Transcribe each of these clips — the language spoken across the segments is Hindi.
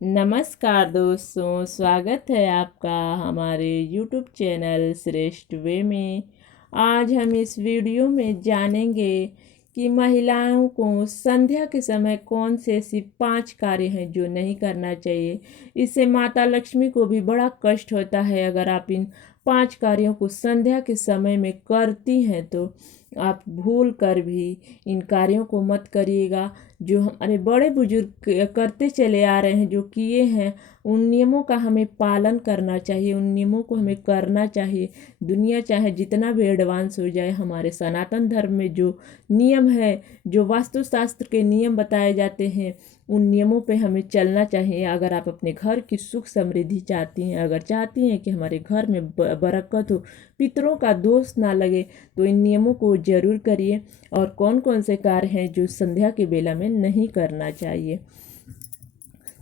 नमस्कार दोस्तों, स्वागत है आपका हमारे YouTube चैनल श्रेष्ठ वे में। आज हम इस वीडियो में जानेंगे कि महिलाओं को संध्या के समय कौन से ऐसी 5 कार्य हैं जो नहीं करना चाहिए। इससे माता लक्ष्मी को भी बड़ा कष्ट होता है। अगर आप इन 5 कार्यों को संध्या के समय में करती हैं तो आप भूल कर भी इन कार्यों को मत करिएगा। जो हमारे बड़े बुजुर्ग करते चले आ रहे हैं, जो किए हैं, उन नियमों का हमें पालन करना चाहिए, उन नियमों को हमें करना चाहिए। दुनिया चाहे जितना भी एडवांस हो जाए, हमारे सनातन धर्म में जो नियम है, जो वास्तुशास्त्र के नियम बताए जाते हैं, उन नियमों पे हमें चलना चाहिए। अगर आप अपने घर की सुख समृद्धि चाहती हैं, अगर चाहती हैं कि हमारे घर में बरकत हो, पितरों का दोष ना लगे, तो इन नियमों को जरूर करिए। और कौन कौन से कार्य हैं जो संध्या के बेला में नहीं करना चाहिए,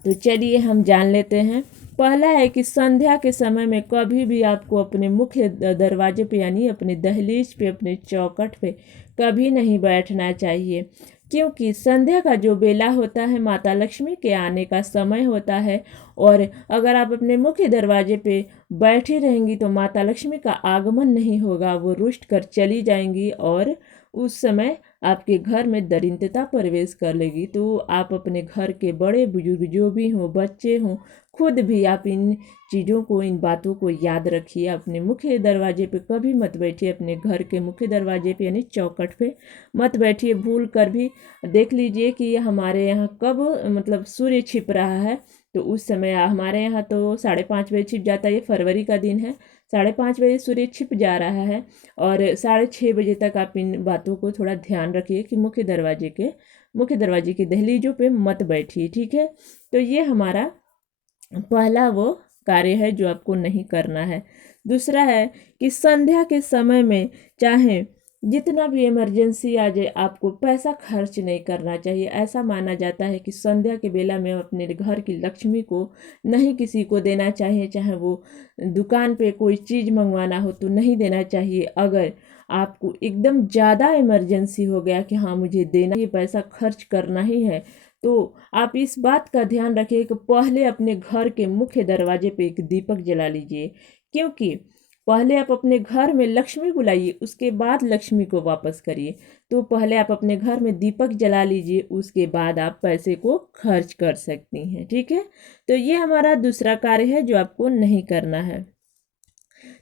तो चलिए हम जान लेते हैं। पहला है कि संध्या के समय में कभी भी आपको अपने मुख्य दरवाजे पे यानी अपने दहलीज पे, अपने चौखट पे कभी नहीं बैठना चाहिए, क्योंकि संध्या का जो बेला होता है माता लक्ष्मी के आने का समय होता है। और अगर आप अपने मुख्य दरवाजे पे बैठी रहेंगी तो माता लक्ष्मी का आगमन नहीं होगा, वो रुष्ट कर चली जाएंगी और उस समय आपके घर में दरिद्रता प्रवेश कर लेगी। तो आप अपने घर के बड़े बुजुर्ग जो भी हों, बच्चे हों, खुद भी आप इन चीज़ों को, इन बातों को याद रखिए। अपने मुख्य दरवाजे पे कभी मत बैठिए, अपने घर के मुख्य दरवाजे पे यानी चौखट पे मत बैठिए भूल कर भी। देख लीजिए कि हमारे यहाँ कब मतलब सूर्य छिप रहा है, तो उस समय हमारे यहाँ तो 5:30 बजे छिप जाता है। ये फरवरी का दिन है, 5:30 बजे सूर्य छिप जा रहा है। और 6:30 बजे तक आप इन बातों को थोड़ा ध्यान रखिए कि मुख्य दरवाजे के दहलीजों पे मत बैठिए, ठीक है। तो ये हमारा पहला वो कार्य है जो आपको नहीं करना है। दूसरा है कि संध्या के समय में चाहे जितना भी इमरजेंसी आ जाए, आपको पैसा खर्च नहीं करना चाहिए। ऐसा माना जाता है कि संध्या के बेला में अपने घर की लक्ष्मी को नहीं किसी को देना चाहिए, चाहे वो दुकान पे कोई चीज़ मंगवाना हो तो नहीं देना चाहिए। अगर आपको एकदम ज़्यादा इमरजेंसी हो गया कि हाँ मुझे देना, ये पैसा खर्च करना ही है, तो आप इस बात का ध्यान रखिए कि पहले अपने घर के मुख्य दरवाजे पे एक दीपक जला लीजिए। क्योंकि पहले आप अपने घर में लक्ष्मी बुलाइए, उसके बाद लक्ष्मी को वापस करिए। तो पहले आप अपने घर में दीपक जला लीजिए, उसके बाद आप पैसे को खर्च कर सकती हैं, ठीक है। तो ये हमारा दूसरा कार्य है जो आपको नहीं करना है।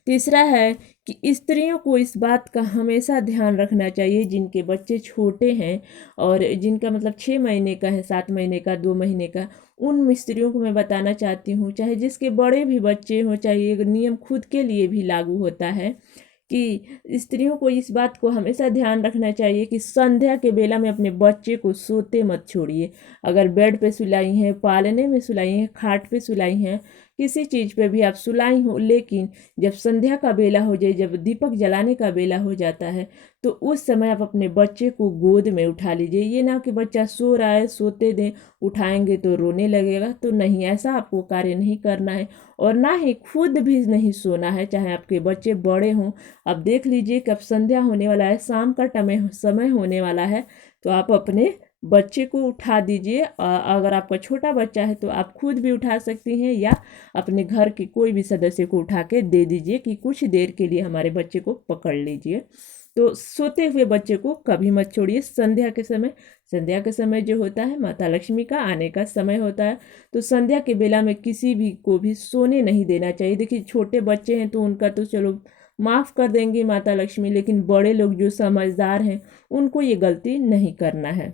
तीसरा है कि स्त्रियों को इस बात का हमेशा ध्यान रखना चाहिए, जिनके बच्चे छोटे हैं और जिनका मतलब 6 महीने का है, 7 महीने का, 2 महीने का, उन स्त्रियों को मैं बताना चाहती हूँ, चाहे जिसके बड़े भी बच्चे हों, चाहे ये नियम खुद के लिए भी लागू होता है कि स्त्रियों को इस बात को हमेशा ध्यान रखना चाहिए कि संध्या के बेला में अपने बच्चे को सोते मत छोड़िए। अगर बेड पे सुलाई हैं, पालने में सुलाई हैं, खाट पे सुलाई हैं, किसी चीज़ पे भी आप सुलाई हो, लेकिन जब संध्या का बेला हो जाए, जब दीपक जलाने का बेला हो जाता है, तो उस समय आप अपने बच्चे को गोद में उठा लीजिए। ये ना कि बच्चा सो रहा है, सोते दें, उठाएंगे तो रोने लगेगा, तो नहीं, ऐसा आपको कार्य नहीं करना है। और ना ही खुद भी नहीं सोना है, चाहे आपके बच्चे बड़े हों। अब देख लीजिए कि अब संध्या होने वाला है, शाम का समय होने वाला है, तो आप अपने बच्चे को उठा दीजिए। अगर आपका छोटा बच्चा है तो आप खुद भी उठा सकती हैं, या अपने घर के कोई भी सदस्य को उठा के दे दीजिए कि कुछ देर के लिए हमारे बच्चे को पकड़ लीजिए। तो सोते हुए बच्चे को कभी मत छोड़िए संध्या के समय। संध्या के समय जो होता है माता लक्ष्मी का आने का समय होता है, तो संध्या के बेला में किसी भी को भी सोने नहीं देना चाहिए। देखिए छोटे बच्चे हैं तो उनका तो चलो माफ़ कर देंगे माता लक्ष्मी, लेकिन बड़े लोग जो समझदार हैं उनको ये गलती नहीं करना है,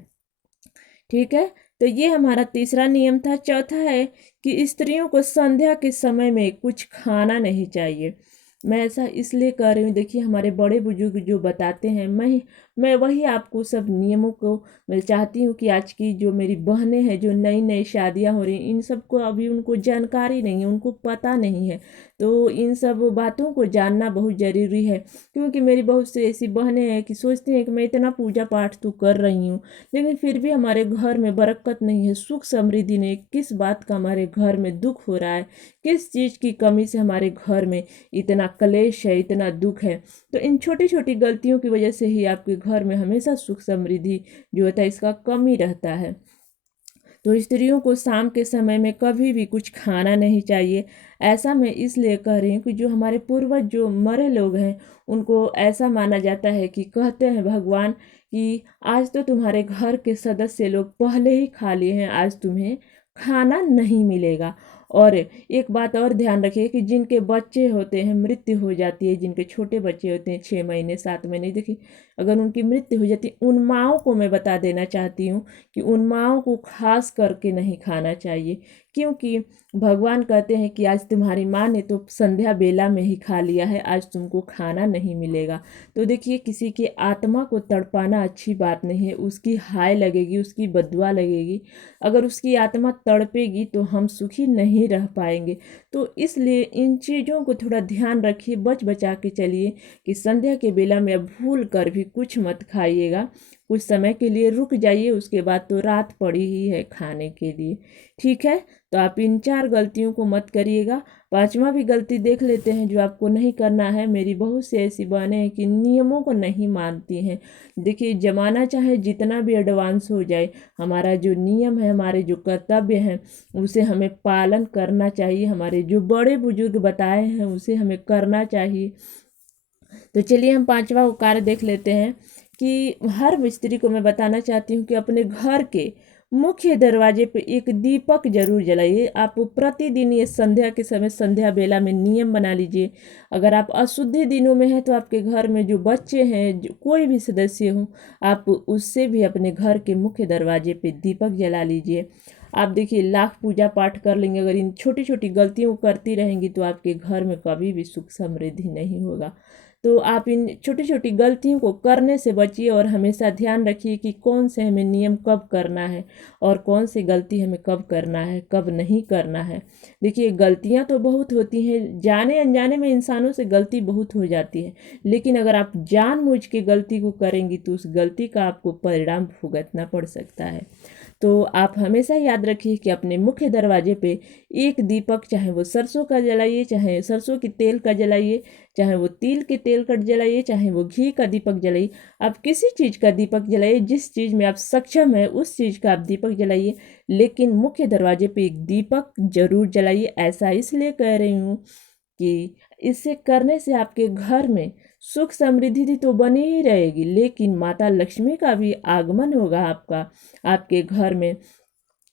ठीक है। तो ये हमारा तीसरा नियम था। चौथा है कि स्त्रियों को संध्या के समय में कुछ खाना नहीं चाहिए। मैं ऐसा इसलिए कर रही हूँ, देखिए हमारे बड़े बुजुर्ग जो बताते हैं, मैं वही आपको सब नियमों को मैं चाहती हूँ कि आज की जो मेरी बहनें हैं, जो नई नई शादियाँ हो रही हैं, इन सब को अभी उनको जानकारी नहीं है, उनको पता नहीं है। तो इन सब बातों को जानना बहुत ज़रूरी है, क्योंकि मेरी बहुत सी ऐसी बहनें हैं कि सोचती हैं कि मैं इतना पूजा पाठ तो कर रही हूँ, लेकिन फिर भी हमारे घर में बरकत नहीं है, सुख समृद्धि नहीं। किस बात का हमारे घर में दुख हो रहा है, किस चीज़ की कमी से हमारे घर में इतना कलेश है, इतना दुख है। तो इन छोटी छोटी गलतियों की वजह से ही आपके घर में हमेशा सुख समृद्धि जो होता है इसका कमी रहता है। तो स्त्रियों को शाम के समय में कभी भी कुछ खाना नहीं चाहिए। ऐसा मैं इसलिए कह रही हूँ कि जो हमारे पूर्वज जो मरे लोग हैं उनको ऐसा माना जाता है कि कहते हैं भगवान कि आज तो तुम्हारे घर के सदस्य लोग पहले ही खा लिए हैं, आज तुम्हें खाना नहीं मिलेगा। और एक बात और ध्यान रखिए कि जिनके बच्चे होते हैं, मृत्यु हो जाती है, जिनके छोटे बच्चे होते हैं 6 महीने 7 महीने, देखिए अगर उनकी मृत्यु हो जाती है, उन माँओं को मैं बता देना चाहती हूँ कि उन माँओं को खास करके नहीं खाना चाहिए, क्योंकि भगवान कहते हैं कि आज तुम्हारी माँ ने तो संध्या बेला में ही खा लिया है, आज तुमको खाना नहीं मिलेगा। तो देखिए किसी की आत्मा को तड़पाना अच्छी बात नहीं है, उसकी हाय लगेगी, उसकी बदुआ लगेगी। अगर उसकी आत्मा तड़पेगी तो हम सुखी नहीं रह पाएंगे। तो इसलिए इन चीज़ों को थोड़ा ध्यान रखिए, बच बचा के चलिए कि संध्या के बेला में अब भूल कर भी कुछ मत खाइएगा। कुछ समय के लिए रुक जाइए, उसके बाद तो रात पड़ी ही है खाने के लिए। ठीक है, तो आप इन 4 गलतियों को मत करिएगा। 5वां भी गलती देख लेते हैं जो आपको नहीं करना है। मेरी बहुत सी ऐसी बहनें हैं कि नियमों को नहीं मानती हैं। देखिए ज़माना चाहे जितना भी एडवांस हो जाए, हमारा जो नियम है, हमारे जो कर्तव्य हैं, उसे हमें पालन करना चाहिए। हमारे जो बड़े बुजुर्ग बताए हैं उसे हमें करना चाहिए। तो चलिए हम 5वां कार्य देख लेते हैं कि हर स्त्री को मैं बताना चाहती हूँ कि अपने घर के मुख्य दरवाजे पे एक दीपक जरूर जलाइए। आप प्रतिदिन ये संध्या के समय, संध्या बेला में नियम बना लीजिए। अगर आप अशुद्धि दिनों में हैं तो आपके घर में जो बच्चे हैं, जो कोई भी सदस्य हो, आप उससे भी अपने घर के मुख्य दरवाजे पे दीपक जला लीजिए। आप देखिए लाख पूजा पाठ कर लेंगे, अगर इन छोटी छोटी गलतियों को करती रहेंगी तो आपके घर में कभी भी सुख समृद्धि नहीं होगा। तो आप इन छोटी छोटी गलतियों को करने से बचिए और हमेशा ध्यान रखिए कि कौन से हमें नियम कब करना है और कौन सी गलती हमें कब करना है, कब नहीं करना है। देखिए गलतियां तो बहुत होती हैं, जाने अनजाने में इंसानों से गलती बहुत हो जाती है, लेकिन अगर आप जानबूझ के गलती को करेंगी तो उस गलती का आपको परिणाम भुगतना पड़ सकता है। तो आप हमेशा याद रखिए कि अपने मुख्य दरवाजे पे एक दीपक, चाहे वो सरसों का जलाइए, चाहे सरसों के तेल का जलाइए, चाहे वो तिल के तेल का जलाइए, चाहे वो घी का दीपक जलाइए। आप किसी चीज़ का दीपक जलाइए, जिस चीज़ में आप सक्षम है उस चीज़ का आप दीपक जलाइए, लेकिन मुख्य दरवाजे पे एक दीपक जरूर जलाइए। ऐसा इसलिए कह रही हूँ कि इसे करने से आपके घर में सुख समृद्धि तो बनी ही रहेगी, लेकिन माता लक्ष्मी का भी आगमन होगा आपके घर में।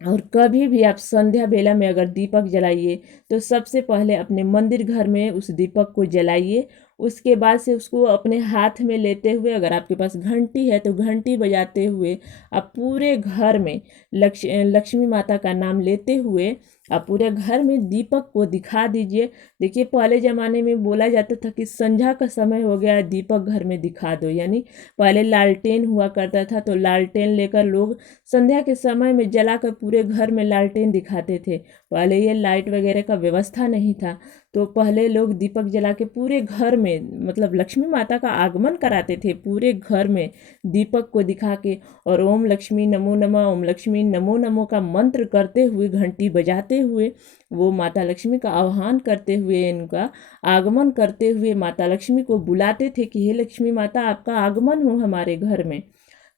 और कभी भी आप संध्या बेला में अगर दीपक जलाइए तो सबसे पहले अपने मंदिर घर में उस दीपक को जलाइए। उसके बाद से उसको अपने हाथ में लेते हुए, अगर आपके पास घंटी है तो घंटी बजाते हुए आप पूरे घर में लक्ष्मी माता का नाम लेते हुए आप पूरे घर में दीपक को दिखा दीजिए। देखिए पहले ज़माने में बोला जाता था कि संध्या का समय हो गया, दीपक घर में दिखा दो, यानी पहले लालटेन हुआ करता था, तो लालटेन लेकर लोग संध्या के समय में जलाकर पूरे घर में लालटेन दिखाते थे। पहले ये लाइट वगैरह का व्यवस्था नहीं था, तो पहले लोग दीपक जला के पूरे घर में, मतलब लक्ष्मी माता का आगमन कराते थे पूरे घर में दीपक को दिखा के, और ओम लक्ष्मी नमो नमः, ओम लक्ष्मी नमो नमो का मंत्र करते हुए, घंटी बजाते हुए, वो माता लक्ष्मी का आह्वान करते हुए, इनका आगमन करते हुए माता लक्ष्मी को बुलाते थे कि हे लक्ष्मी माता आपका आगमन हो हमारे घर में।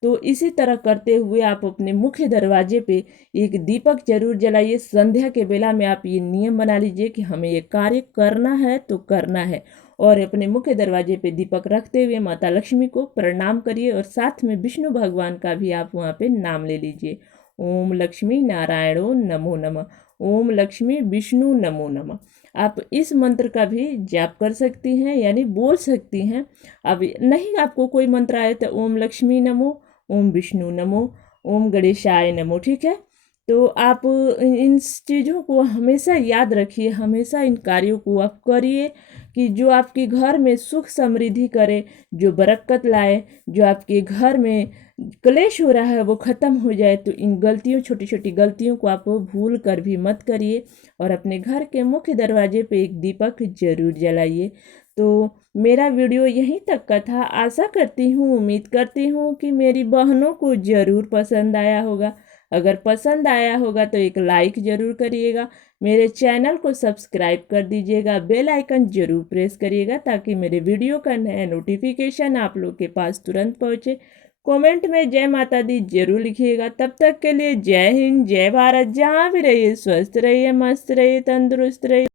तो इसी तरह करते हुए आप अपने मुख्य दरवाजे पे एक दीपक जरूर जलाइए। संध्या के बेला में आप ये नियम बना लीजिए कि हमें ये कार्य करना है तो करना है, और अपने मुख्य दरवाजे पे दीपक रखते हुए माता लक्ष्मी को प्रणाम करिए, और साथ में विष्णु भगवान का भी आप वहाँ पे नाम ले लीजिए। ओम लक्ष्मी नारायणो नमो नमः, ओम लक्ष्मी विष्णु नमो नमः। आप इस मंत्र का भी जाप कर सकती हैं, यानी बोल सकती हैं। अब नहीं आपको कोई मंत्र आए तो ओम लक्ष्मी नमो, ओम विष्णु नमो, ओम गणेशाय नमो, ठीक है। तो आप इन चीज़ों को हमेशा याद रखिए, हमेशा इन कार्यों को आप करिए कि जो आपके घर में सुख समृद्धि करे, जो बरकत लाए, जो आपके घर में क्लेश हो रहा है वो ख़त्म हो जाए। तो इन गलतियों, छोटी छोटी गलतियों को आप भूल कर भी मत करिए, और अपने घर के मुख्य दरवाजे पे एक दीपक जरूर जलाइए। तो मेरा वीडियो यहीं तक का था। आशा करती हूँ, उम्मीद करती हूँ कि मेरी बहनों को ज़रूर पसंद आया होगा। अगर पसंद आया होगा तो एक लाइक ज़रूर करिएगा, मेरे चैनल को सब्सक्राइब कर दीजिएगा, बेल आइकन ज़रूर प्रेस करिएगा ताकि मेरे वीडियो का नया नोटिफिकेशन आप लोग के पास तुरंत पहुँचे। कमेंट में जय माता दी जरूर लिखिएगा। तब तक के लिए जय हिंद, जय भारत। जहाँ भी रहिए स्वस्थ रहिए, मस्त रहिए, तंदुरुस्त रहिए।